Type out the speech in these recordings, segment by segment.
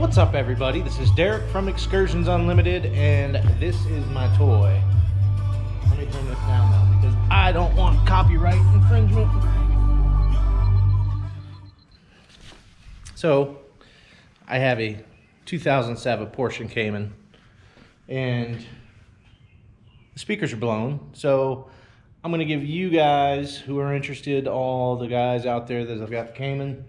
What's up, everybody? This is Derek from Xcursions Unlimited, and this is my toy. Let me turn this down now because I don't want copyright infringement. So, I have a 2007 Porsche Cayman, and the speakers are blown. So, I'm going to give you guys who are interested, all the guys out there that have got the Cayman,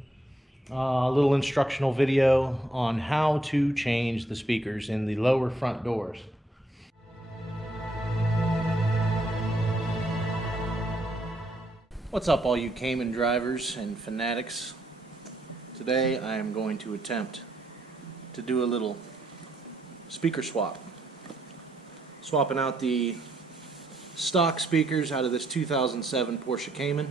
a little instructional video on how to change the speakers in the lower front doors. What's up, all you Cayman drivers and fanatics? Today I am going to attempt to do a little speaker swap. Swapping out the stock speakers out of this 2007 Porsche Cayman.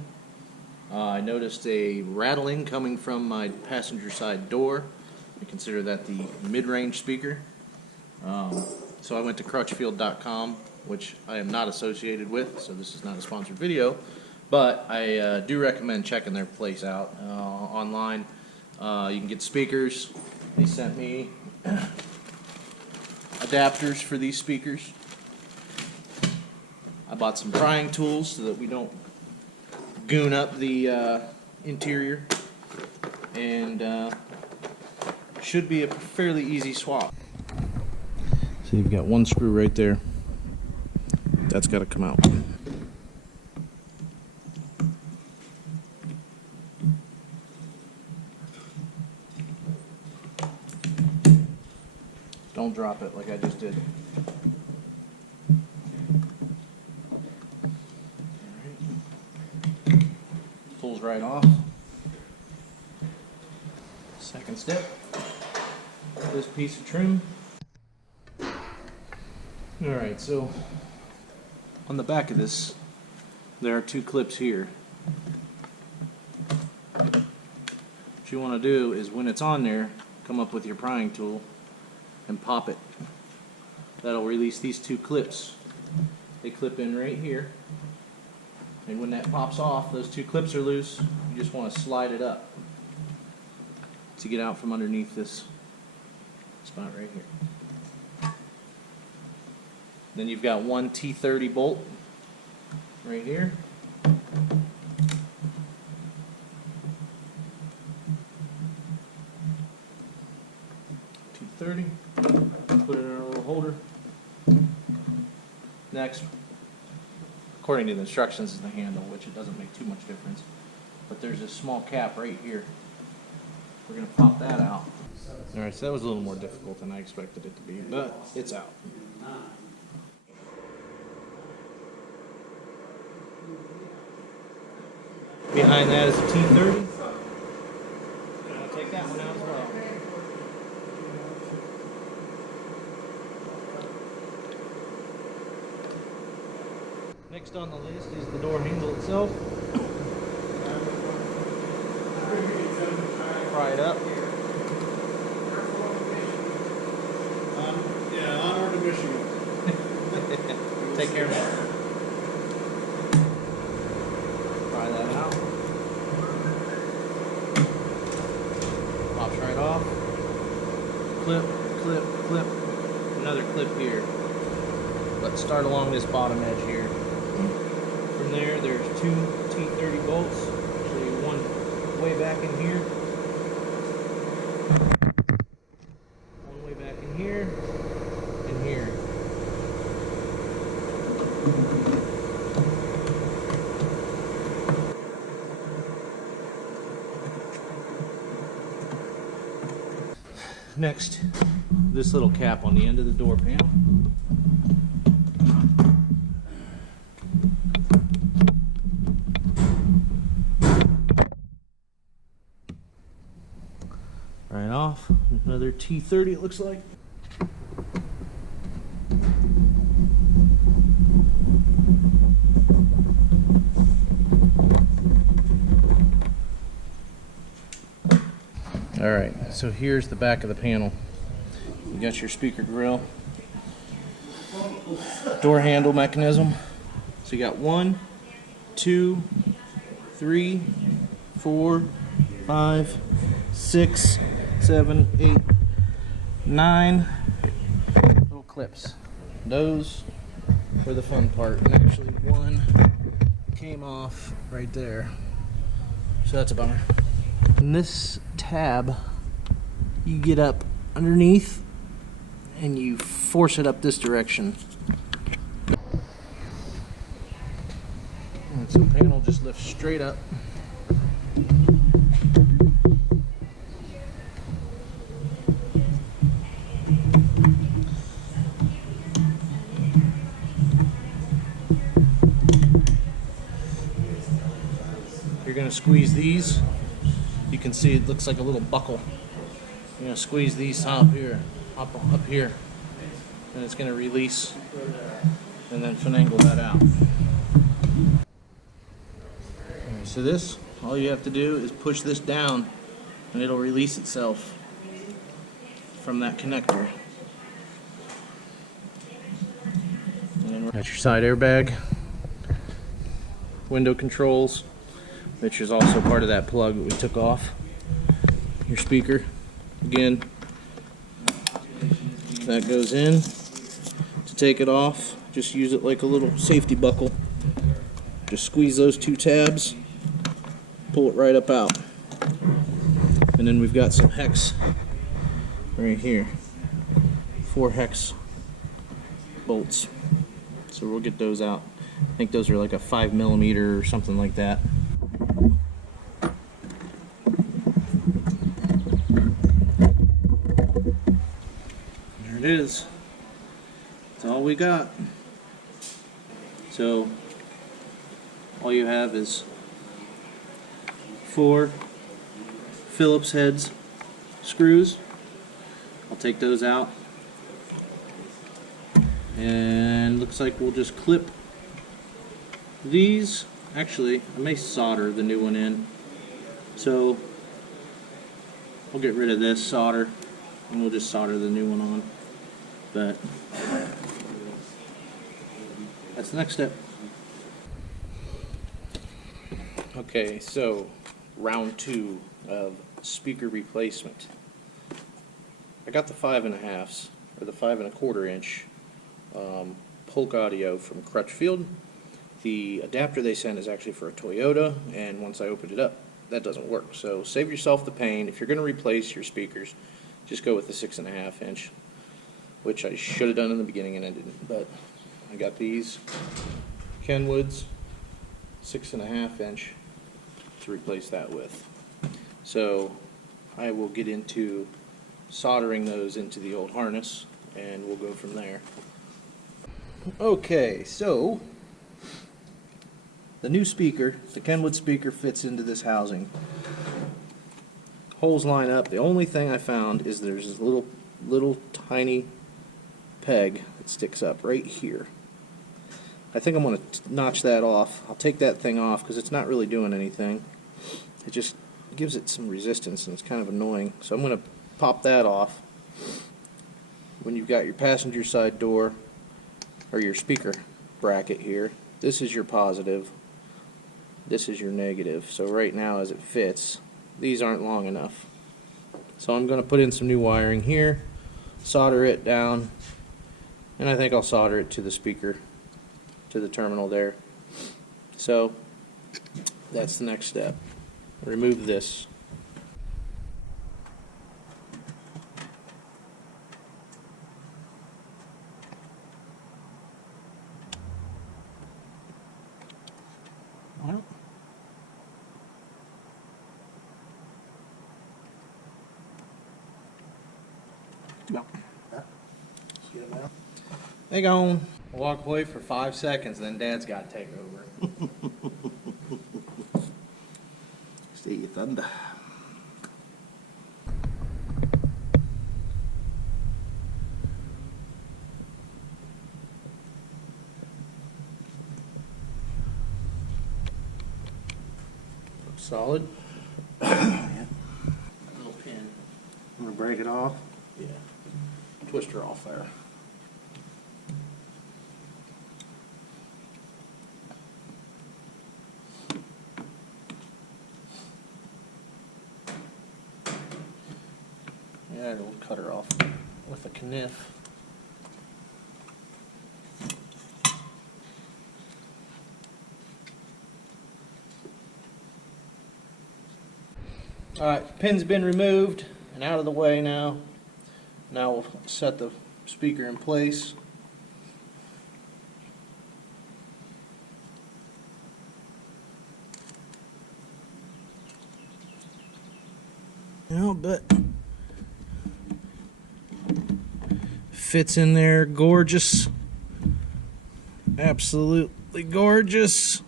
I noticed a rattling coming from my passenger side door. I consider that the mid-range speaker. So I went to crutchfield.com, which I am not associated with, so this is not a sponsored video, but I do recommend checking their place out online. You can get speakers. They sent me adapters for these speakers. I bought some prying tools so that we don't goon up the interior, and should be a fairly easy swap. So you've got one screw right there. That's got to come out. Don't drop it like I just did. Pulls right off. Second step, this piece of trim. Alright, so on the back of this there are two clips here. What you want to do is, when it's on there, come up with your prying tool and pop it. That'll release these two clips. They clip in right here. And when that pops off, those two clips are loose. You just want to slide it up to get out from underneath this spot right here. Then you've got one T30 bolt right here. T30. Put it in a little holder. Next, according to the instructions, is the handle, which it doesn't make too much difference. But there's this small cap right here. We're going to pop that out. Alright, so that was a little more difficult than I expected it to be, but it's out. Behind that is a T30. I'll take that one out as well. Next on the list is the door handle itself. Pry it up. Yeah, onward to Michigan. Take care of that. Pry that out. Pops right off. Clip, clip, clip. Another clip here. Let's start along this bottom edge here. From there, there's two T30 bolts. Actually, one way back in here. One way back in here. And here. Next, this little cap on the end of the door panel. Right off. Another T30 it looks like. Alright, so here's the back of the panel. You got your speaker grill, door handle mechanism. So you got 1, 2, 3, 4, 5, 6, 7, 8, 9 little clips. Those were the fun part, and actually one came off right there, so that's a bummer. And this tab, you get up underneath and you force it up this direction. And so the panel just lifts straight up. You're going to squeeze these. You can see it looks like a little buckle. You're going to squeeze these up here, up here, and it's going to release and then finagle that out. Okay, so this, all you have to do is push this down and it'll release itself from that connector. And then got your side airbag, window controls, which is also part of that plug that we took off. Your speaker, again, that goes in. To take it off, just use it like a little safety buckle. Just squeeze those two tabs, pull it right up out. And then we've got some hex right here. 4 hex bolts. So we'll get those out. I think those are like a 5mm or something like that. There it is. That's all we got. So all you have is 4 Phillips heads screws. I'll take those out. And looks like we'll just clip these. Actually, I may solder the new one in. So we'll get rid of this solder and we'll just solder the new one on. But that's the next step. Okay, so round 2 of speaker replacement. I got the 5.5s, or the 5 1/4 inch Polk audio from Crutchfield. The adapter they sent is actually for a Toyota, and once I opened it up, that doesn't work. So save yourself the pain. If you're going to replace your speakers, just go with the 6.5 inch, which I should have done in the beginning and I didn't. But I got these Kenwoods 6.5 inch to replace that with. So I will get into soldering those into the old harness and we'll go from there. Okay, so the new speaker, the Kenwood speaker, fits into this housing. Holes line up. The only thing I found is there's this little tiny peg that sticks up right here. I think I'm going to notch that off. I'll take that thing off because it's not really doing anything. It just gives it some resistance and it's kind of annoying. So I'm going to pop that off. When you've got your passenger side door or your speaker bracket here, this is your positive, this is your negative. So right now as it fits, these aren't long enough. So I'm going to put in some new wiring here, solder it down, and I think I'll solder it to the speaker, to the terminal there. So that's the next step. Remove this. They gone. Walk away for 5 seconds, then Dad's got to take over. See you thunder. Looks solid. Yeah. Little pin. I'm gonna break it off. Yeah. Twist her off there. Yeah, it'll cut her off with a kniff. Alright, pin's been removed and out of the way now. Now we'll set the speaker in place. But fits in there gorgeous. Absolutely gorgeous.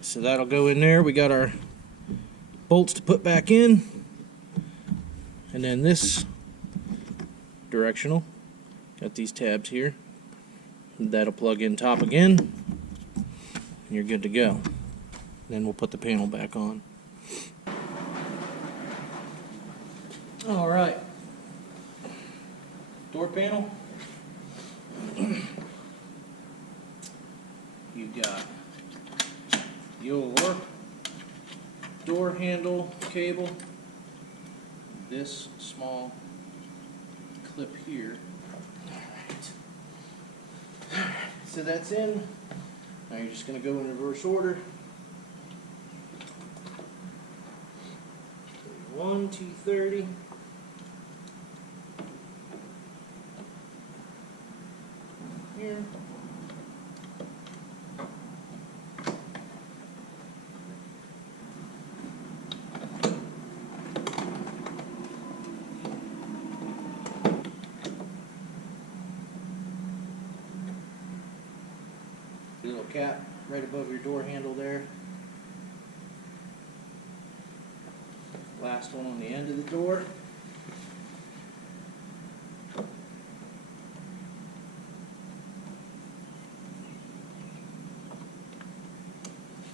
So that'll go in there. We got our bolts to put back in. And then this directional. Got these tabs here. That'll plug in top again. And you're good to go. Then we'll put the panel back on. All right, door panel. You've got your door handle cable, this small clip here. All right, so that's in. Now you're just going to go in reverse order. 1, 230. Here. The little cap right above your door handle there. Last one on the end of the door.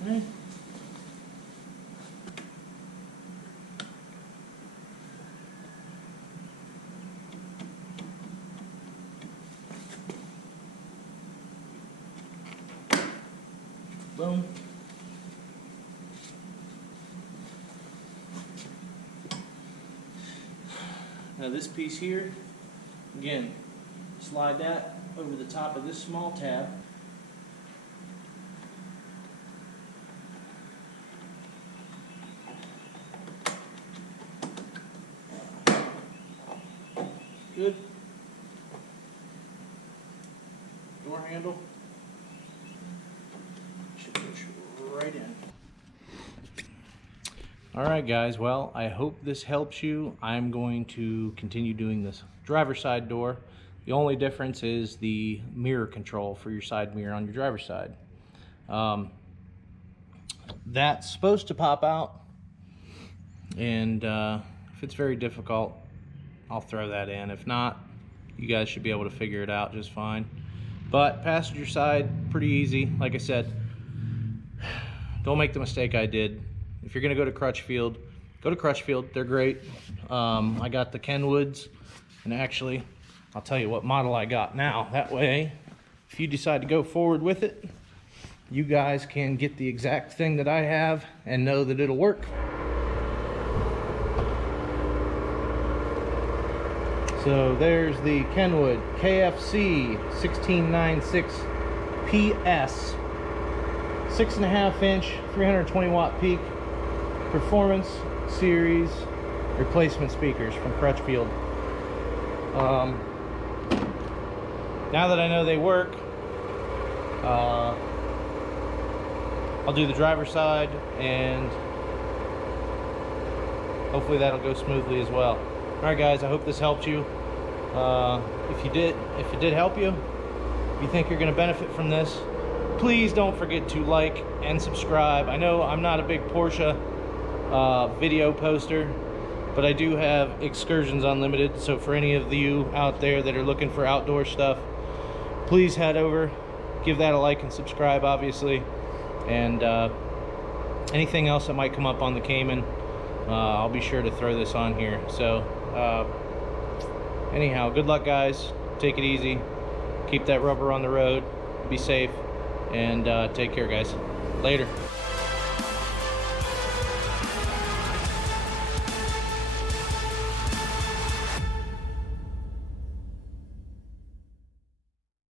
Okay. Boom. Now this piece here, again, slide that over the top of this small tab. Good. Door handle should push right in. Alright guys, well, I hope this helps you. I'm going to continue doing this driver's side door. The only difference is the mirror control for your side mirror on your driver's side. That's supposed to pop out, and if it's very difficult, I'll throw that in. If not, you guys should be able to figure it out just fine. But passenger side, pretty easy. Like I said, don't make the mistake I did. If you're gonna go to Crutchfield, go to Crutchfield. They're great. I got the Kenwoods, and actually, I'll tell you what model I got now. That way, if you decide to go forward with it, you guys can get the exact thing that I have and know that it'll work. So there's the Kenwood KFC 1696 PS, 6.5 inch, 320 watt peak, performance series replacement speakers from Crutchfield. Now that I know they work, I'll do the driver's side, and hopefully that'll go smoothly as well. All right, guys, I hope this helped you. If it did help you, if you think you're going to benefit from this, please don't forget to like and subscribe. I know I'm not a big Porsche video poster, but I do have Xcursions Unlimited. So for any of you out there that are looking for outdoor stuff, please head over, give that a like and subscribe, obviously. And anything else that might come up on the Cayman, I'll be sure to throw this on here. So anyhow, good luck, guys. Take it easy. Keep that rubber on the road. Be safe. And take care, guys. Later.